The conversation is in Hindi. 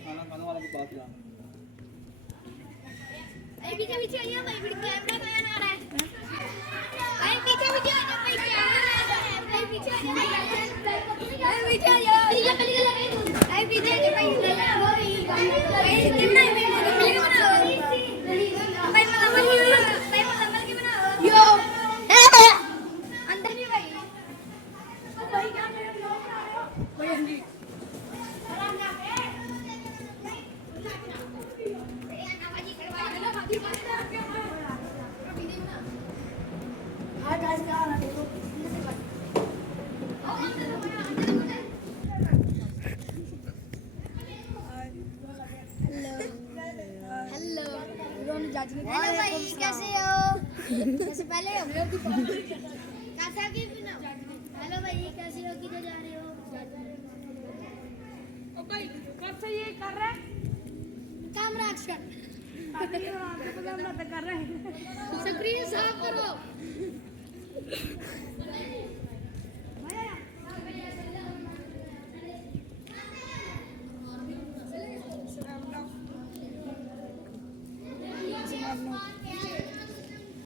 खाना खाने वाला की बात यार पीछे पीछे आइए भाई कैमरा मैन आ रहा है भाई पीछे पीछे आइए भाई कैमरा भाई पीछे आइए भाई पीछे आइए पीछे पीछे लगे भाई पीछे आइए भाई भाई कितना है भाई बनाओ भाई मतलब की बनाओ यो अंदर भी भाई भाई क्या कर रहे हो भाई जी हेलो भाई कैसे हो जैसे पहले हो कैसा की हेलो भाई कैसे हो किधर जा रहे हो ओ भाई कब से ये कर रहा है कैमरा एक्शन कर रहे हैं स्क्रीन साफ करो